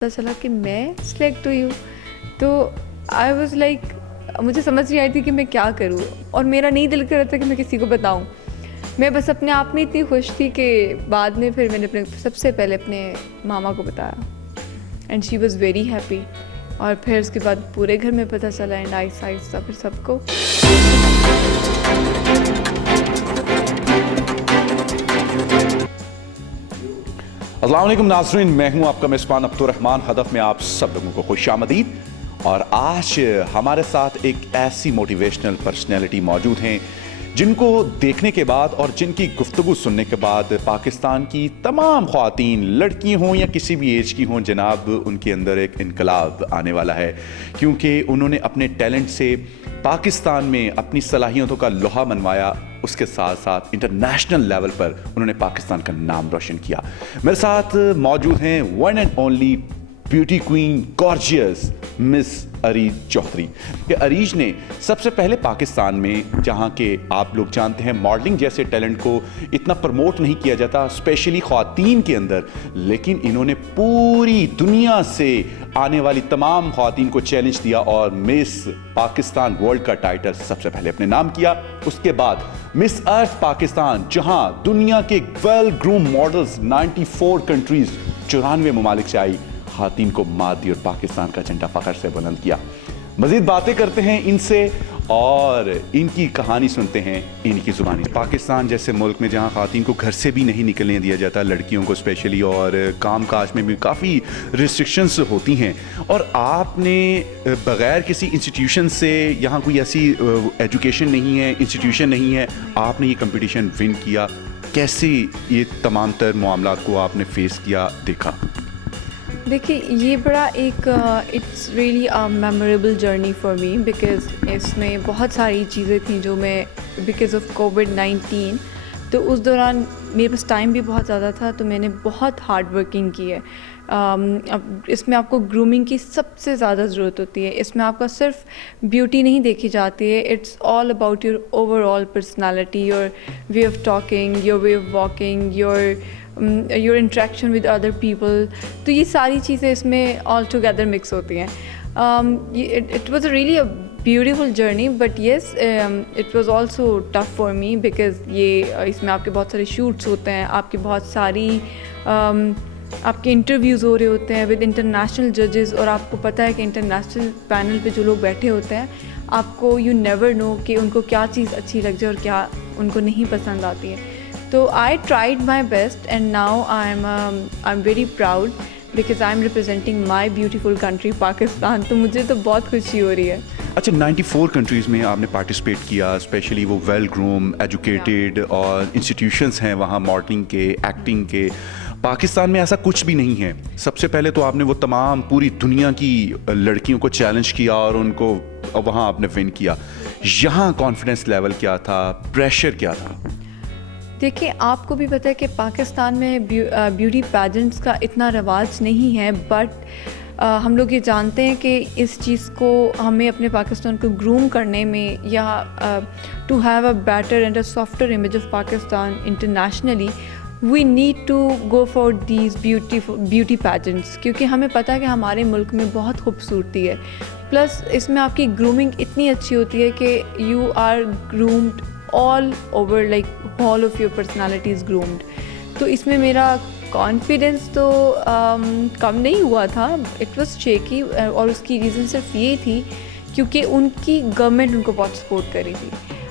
पता चला कि मैं सिलेक्ट हुई हूँ, तो आई वाज लाइक मुझे समझ नहीं आई थी कि मैं क्या करूँ, और मेरा नहीं दिल कर रहा था कि मैं किसी को बताऊँ। मैं बस अपने आप में इतनी खुश थी कि बाद में फिर मैंने सबसे पहले अपने मामा को बताया, and she was very happy. और फिर उसके बाद पूरे घर में पता चला, एंड आहिस्ता फिर सबको। अस्सलाम वालेकुम नाज़रीन, मैं हूं आपका मेज़बान अब्दुर्रहमान। हदफ में आप सब लोगों को खुशामदीद। और आज हमारे साथ एक ऐसी मोटिवेशनल पर्सनैलिटी मौजूद हैं जिनको देखने के बाद और जिनकी गुफ्तगू सुनने के बाद पाकिस्तान की तमाम ख़वातीन, लड़की हों या किसी भी एज की हों, जनाब उनके अंदर एक इनकलाब आने वाला है, क्योंकि उन्होंने अपने टैलेंट से पाकिस्तान में अपनी सलाहियतों का लोहा मनवाया। उसके साथ साथ इंटरनेशनल लेवल पर उन्होंने पाकिस्तान का नाम रोशन किया। मेरे साथ मौजूद हैं one and only beauty queen gorgeous miss Areej Chaudhry. कि अरीज ने सबसे पहले पाकिस्तान में, जहाँ के आप लोग जानते हैं मॉडलिंग जैसे टैलेंट को इतना प्रमोट नहीं किया जाता, स्पेशली ख़वातीन के अंदर, लेकिन इन्होंने पूरी दुनिया से आने वाली तमाम ख़वातीन को चैलेंज दिया और मिस पाकिस्तान वर्ल्ड का टाइटल सबसे पहले अपने नाम किया। उसके बाद मिस अर्थ पाकिस्तान, जहाँ दुनिया के वेल ग्रूम मॉडल्स 94 कंट्रीज 94 ममालिक से आई, खातीन को मात दी और पाकिस्तान का झंडा फख्र से बुलंद किया। मजीद बातें करते हैं इनसे और इनकी कहानी सुनते हैं इनकी ज़ुबानी। पाकिस्तान जैसे मुल्क में जहाँ खातीन को घर से भी नहीं निकलने दिया जाता, लड़कियों को स्पेशली, और काम काज में भी काफ़ी रिस्ट्रिक्शंस होती हैं, और आपने बग़ैर किसी इंस्टीट्यूशन से, यहाँ कोई ऐसी एजुकेशन नहीं है, इंस्टीट्यूशन नहीं है, आपने ये कंपटीशन विन किया। कैसे ये तमाम तर मामलात को आपने फेस किया, देखा? देखिए, ये बड़ा एक it's really a memorable journey for me, because इसमें बहुत सारी चीज़ें थी जो मैं, बिकॉज़ ऑफ कोविड-19, तो उस दौरान मेरे पास टाइम भी बहुत ज़्यादा था, तो मैंने बहुत हार्ड वर्किंग की है। अब इसमें आपको ग्रूमिंग की सबसे ज़्यादा ज़रूरत होती है। इसमें आपका सिर्फ ब्यूटी नहीं देखी जाती है, it's all about your overall personality, your way of talking, your way of walking, your interaction with other people. तो ये सारी चीज़ें इसमें ऑल टुगेदर मिक्स होती हैं। It was really a beautiful journey, but yes it was also tough for me, because इसमें आपके बहुत सारे शूट्स होते हैं, आपकी बहुत सारी आपके इंटरव्यूज़ हो रहे होते हैं विद इंटरनेशनल जजेस, और आपको पता है कि इंटरनेशनल पैनल पे जो लोग बैठे होते हैं, आपको यू नेवर नो कि उनको क्या चीज़ अच्छी लग जाए और क्या उनको नहीं पसंद आती है। तो I tried my best, and now I am very proud because I am representing my beautiful country Pakistan. तो मुझे तो बहुत खुशी हो रही है। अच्छा, 94 कंट्रीज़ में आपने पार्टिसिपेट किया, स्पेशली वो वेल ग्रूम, एजुकेटेड और इंस्टीट्यूशंस हैं वहाँ मॉडलिंग के, एक्टिंग के। पाकिस्तान में ऐसा कुछ भी नहीं है। सबसे पहले तो आपने वो तमाम पूरी दुनिया की लड़कियों को चैलेंज किया और उनको वहाँ आपने विन किया। यहाँ कॉन्फिडेंस लेवल क्या था, प्रेशर क्या था? देखिए, आपको भी पता है कि पाकिस्तान में ब्यूटी पैजेंट्स का इतना रवाज नहीं है, बट हम लोग ये जानते हैं कि इस चीज़ को हमें अपने पाकिस्तान को ग्रूम करने में, या to have a better and a softer image of Pakistan internationally, we need to go for these beauty pageants, क्योंकि हमें पता है कि हमारे मुल्क में बहुत खूबसूरती है। प्लस इसमें आपकी ग्रूमिंग इतनी अच्छी होती है कि you are groomed all over, like all of your personality is groomed. तो इसमें मेरा कॉन्फिडेंस तो कम नहीं हुआ था, इट वाज शेकी, और उसकी रीज़न सिर्फ ये थी क्योंकि उनकी गवर्नमेंट उनको बहुत सपोर्ट करी थी।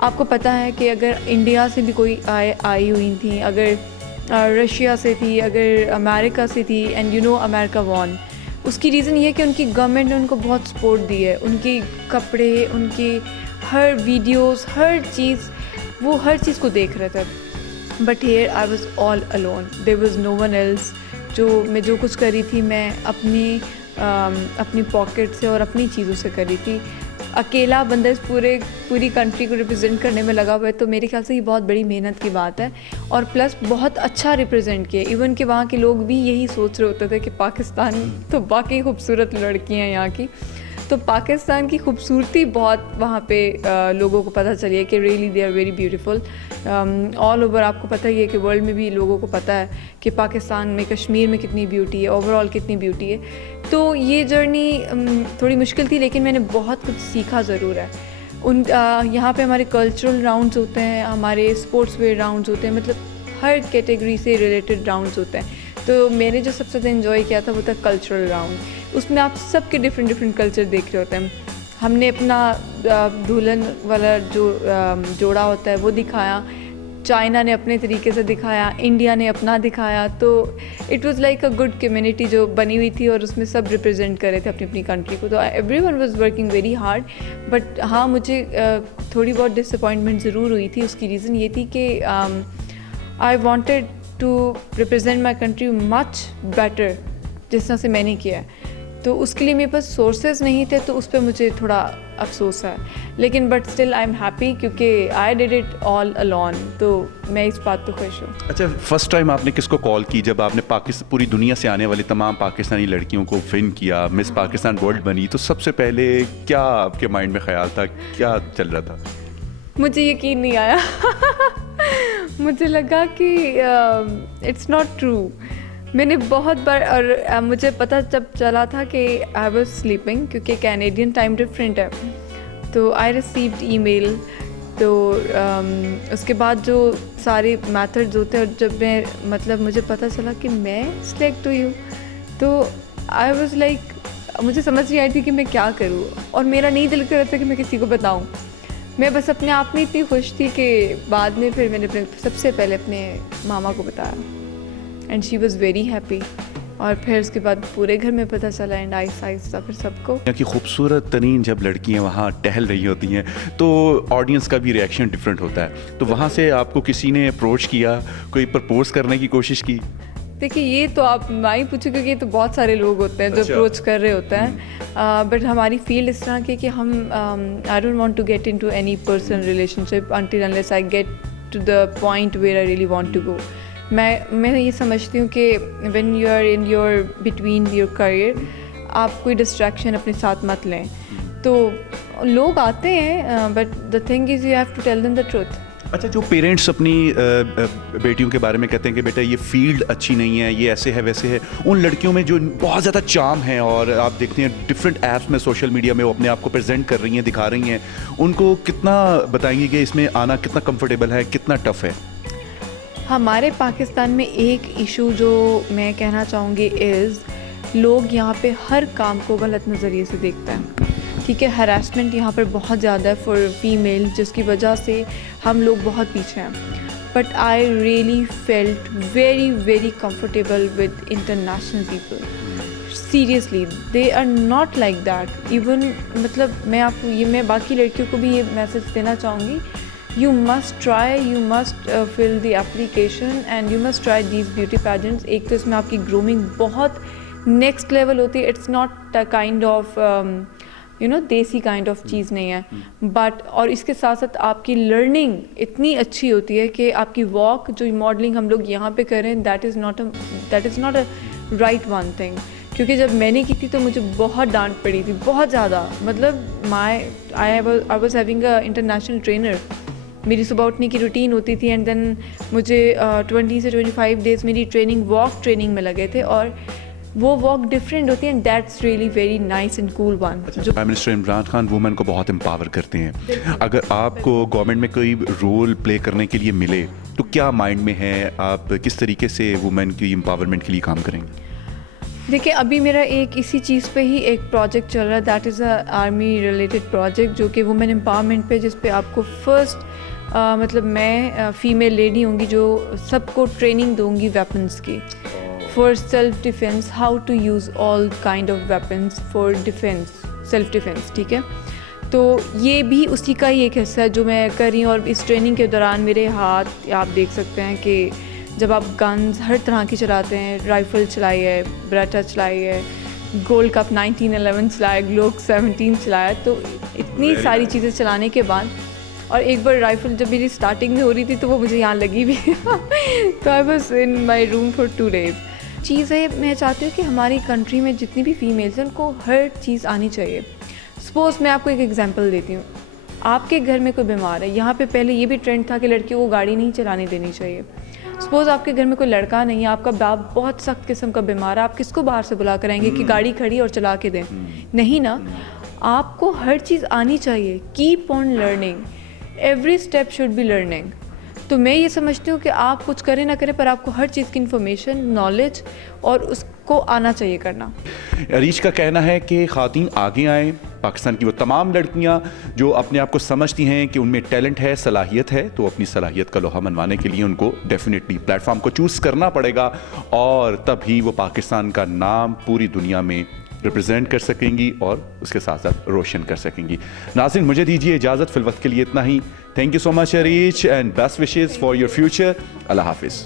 आपको पता है कि अगर इंडिया से भी कोई आई हुई थी, अगर रशिया से थी, अगर अमेरिका से थी, and you know America won, उसकी रीज़न ये है कि उनकी गवर्नमेंट ने उनको बहुत सपोर्ट दी है। उनके कपड़े, उनकी हर वीडियोस, हर चीज़, वो हर चीज़ को देख रहे थे। But here I was all alone, there was no one else. मैं जो कुछ करी थी, मैं अपनी पॉकेट से और अपनी चीज़ों से करी थी। अकेला बंदा इस पूरी कंट्री को रिप्रेजेंट करने में लगा हुआ है, तो मेरे ख्याल से ये बहुत बड़ी मेहनत की बात है, और प्लस बहुत अच्छा रिप्रेजेंट किया। इवन कि वहाँ के लोग भी यही सोच रहे होते थे कि पाकिस्तान तो बाकी खूबसूरत लड़कियाँ हैं यहाँ की। तो पाकिस्तान की खूबसूरती बहुत वहाँ पे लोगों को पता चली है कि really they are very beautiful. All over आपको पता ही है कि वर्ल्ड में भी लोगों को पता है कि पाकिस्तान में, कश्मीर में कितनी ब्यूटी है, ओवरऑल कितनी ब्यूटी है। तो ये जर्नी थोड़ी मुश्किल थी, लेकिन मैंने बहुत कुछ सीखा ज़रूर है। यहाँ पे हमारे कल्चरल राउंड्स होते हैं, हमारे स्पोर्ट्स वेयर राउंड्स होते हैं, मतलब हर कैटेगरी से रिलेटेड राउंड्स होते हैं। तो मैंने जो सबसे ज़्यादा इन्जॉय किया था वो था कल्चरल राउंड। उसमें आप सबके डिफरेंट कल्चर देख रहे होते हैं। हमने अपना दुल्हन वाला जो जोड़ा होता है वो दिखाया, चाइना ने अपने तरीके से दिखाया, इंडिया ने अपना दिखाया। तो it was like a good community जो बनी हुई थी और उसमें सब रिप्रेजेंट कर रहे थे अपनी अपनी कंट्री को। तो everyone was working very hard. But हाँ, मुझे थोड़ी बहुत डिसअपॉइंटमेंट ज़रूर हुई थी। उसकी रीज़न ये थी कि I wanted to represent my country much better जिस तरह से मैंने किया है। तो उसके लिए मेरे पास सोर्सेज नहीं थे, तो उस पर मुझे थोड़ा अफसोस है। लेकिन but still I am happy क्योंकि I did it all alone. तो मैं इस बात पे खुश हूँ। अच्छा, फर्स्ट टाइम आपने किसको कॉल की जब आपने पूरी दुनिया से आने वाली तमाम पाकिस्तानी लड़कियों को विन किया, मिस पाकिस्तान वर्ल्ड बनी? तो सबसे पहले क्या आपके माइंड में ख्याल था, क्या चल रहा था? मुझे यकीन नहीं आया। मुझे लगा कि इट्स नॉट ट्रू। मैंने बहुत बार, और मुझे पता जब चला था कि आई वाज स्लीपिंग, क्योंकि कैनेडियन टाइम डिफरेंट है। तो आई रिसीव्ड ईमेल। तो उसके बाद जो सारे मेथड्स होते हैं, और जब मैं मतलब मुझे पता चला कि मैं सिलेक्ट हुई हूँ, तो आई वाज लाइक, मुझे समझ नहीं आई थी कि मैं क्या करूँ। और मेरा नहीं दिल कर रहा था कि मैं किसी को बताऊँ। मैं बस अपने आप में इतनी खुश थी कि बाद में फिर मैंने सबसे पहले अपने मामा को बताया and she was very happy. और फिर उसके बाद पूरे घर में पता चला एंड आहिस्ता फिर सबको। यहाँ की खूबसूरत तरीन जब लड़कियाँ वहाँ टहल रही होती हैं तो ऑडियंस का भी रिएक्शन डिफरेंट होता है। तो वहाँ से आपको किसी ने अप्रोच किया, कोई प्रपोज करने की कोशिश की? देखिए, ये तो आप ना ही पूछो, क्योंकि ये तो बहुत सारे लोग होते हैं जो अप्रोच कर रहे होते हैं। बट हमारी फील्ड इस तरह की कि हम I don't want to get into any personal relationship until unless I get to the point where I really want to go. मैं ये समझती हूँ कि when you are in your between your career, आप कोई डिस्ट्रैक्शन अपने साथ मत लें। तो लोग आते हैं, but the thing is you have to tell them the truth. अच्छा, जो पेरेंट्स अपनी बेटियों के बारे में कहते हैं कि बेटा ये फील्ड अच्छी नहीं है, ये ऐसे है वैसे है, उन लड़कियों में जो बहुत ज़्यादा चार्म है और आप देखते हैं डिफरेंट ऐप्स में, सोशल मीडिया में वो अपने आप को प्रेजेंट कर रही हैं, दिखा रही हैं, उनको कितना बताएंगे कि इसमें आना कितना कंफर्टेबल है, कितना टफ है? हमारे पाकिस्तान में एक इशू जो मैं कहना चाहूँगी इज़, लोग यहाँ पे हर काम को गलत नज़रिए से देखते हैं। ठीक है, हरासमेंट यहाँ पर बहुत ज़्यादा है फॉर फीमेल, जिसकी वजह से हम लोग बहुत पीछे हैं। But I really felt very very comfortable with international people. Seriously, they are not like that. Even मतलब मैं बाकी लड़कियों को भी ये मैसेज देना चाहूँगी, you must try, you must fill the application and you must try these beauty pageants। एक तो इसमें आपकी ग्रूमिंग बहुत नेक्स्ट लेवल होती है। It's not a kind of देसी काइंड ऑफ चीज़ नहीं है, बट और इसके साथ साथ आपकी लर्निंग इतनी अच्छी होती है कि आपकी वॉक, जो मॉडलिंग हम लोग यहाँ पे कर रहे हैं, that is not a right one thing. क्योंकि जब मैंने की थी तो मुझे बहुत डांट पड़ी थी, बहुत ज़्यादा। मतलब I was having a international trainer. मेरी सुबह उठने की रूटीन होती थी एंड देन मुझे 20 से 25 डेज़ मेरी वॉक ट्रेनिंग में लगे थे, और वो वॉक डिफरेंट होती है and that's really very nice and cool one. जो prime minister Imran Khan women को बहुत एम्पावर करते हैं, अगर आपको गवर्नमेंट में कोई रोल प्ले करने के लिए मिले तो क्या माइंड में है, आप किस तरीके से वुमेन की एम्पावरमेंट के लिए काम करेंगे? देखिए, अभी मेरा एक इसी चीज़ पे ही एक प्रोजेक्ट चल रहा है, that is a army related project, जो कि वुमेन एम्पावरमेंट पे, जिस पे आपको फर्स्ट मतलब मैं फ़ीमेल लेडी होंगी जो सबको ट्रेनिंग दूंगी वेपन्स की, for self defence, how to use all kind of weapons for defence, self defence. ठीक है, तो ये भी उसी का ही एक हिस्सा है जो मैं कर रही हूँ। और इस ट्रेनिंग के दौरान मेरे हाथ आप देख सकते हैं कि जब आप गन्स हर तरह की चलाते हैं, राइफ़ल चलाई है, ब्रेटा चलाई है, गोल्ड कप 1911 चलाया, ग्लोक 17 चलाया, तो इतनी सारी चीज़ें चलाने के बाद, और एक बार राइफ़ल जब मेरी स्टार्टिंग में हो रही थी तो वो मुझे यहाँ लगी भी। तो I was in my room for 2 days। चीज़ है, मैं चाहती हूँ कि हमारी कंट्री में जितनी भी फीमेल्स हैं उनको हर चीज़ आनी चाहिए। सपोज़ मैं आपको एक एग्जांपल देती हूँ, आपके घर में कोई बीमार है, यहाँ पे पहले ये भी ट्रेंड था कि लड़कियों को गाड़ी नहीं चलाने देनी चाहिए। सपोज़ आपके घर में कोई लड़का नहीं है, आपका बाप बहुत सख्त किस्म का बीमार है, आप किसको बाहर से बुला कराएंगे कि गाड़ी खड़ी और चला के दें? नहीं ना, आपको हर चीज़ आनी चाहिए। Keep on learning, every step should be learning. तो मैं ये समझती हूँ कि आप कुछ करें ना करें, पर आपको हर चीज़ की इन्फॉर्मेशन, नॉलेज और उसको आना चाहिए करना। अरीश का कहना है कि ख़ातीन आगे आएँ, पाकिस्तान की वो तमाम लड़कियां जो अपने आप को समझती हैं कि उनमें टैलेंट है, सलाहियत है, तो अपनी सलाहियत का लोहा मनवाने के लिए उनको डेफिनेटली प्लेटफॉर्म को चूज़ करना पड़ेगा और तभी वो पाकिस्तान का नाम पूरी दुनिया में रिप्रेजेंट कर सकेंगी और उसके साथ साथ रोशन कर सकेंगी। नाज़रीन, मुझे दीजिए इजाज़त, फिल वक्त के लिए इतना ही। Thank you so much Arish and best wishes for your future. अल्लाह हाफिज़।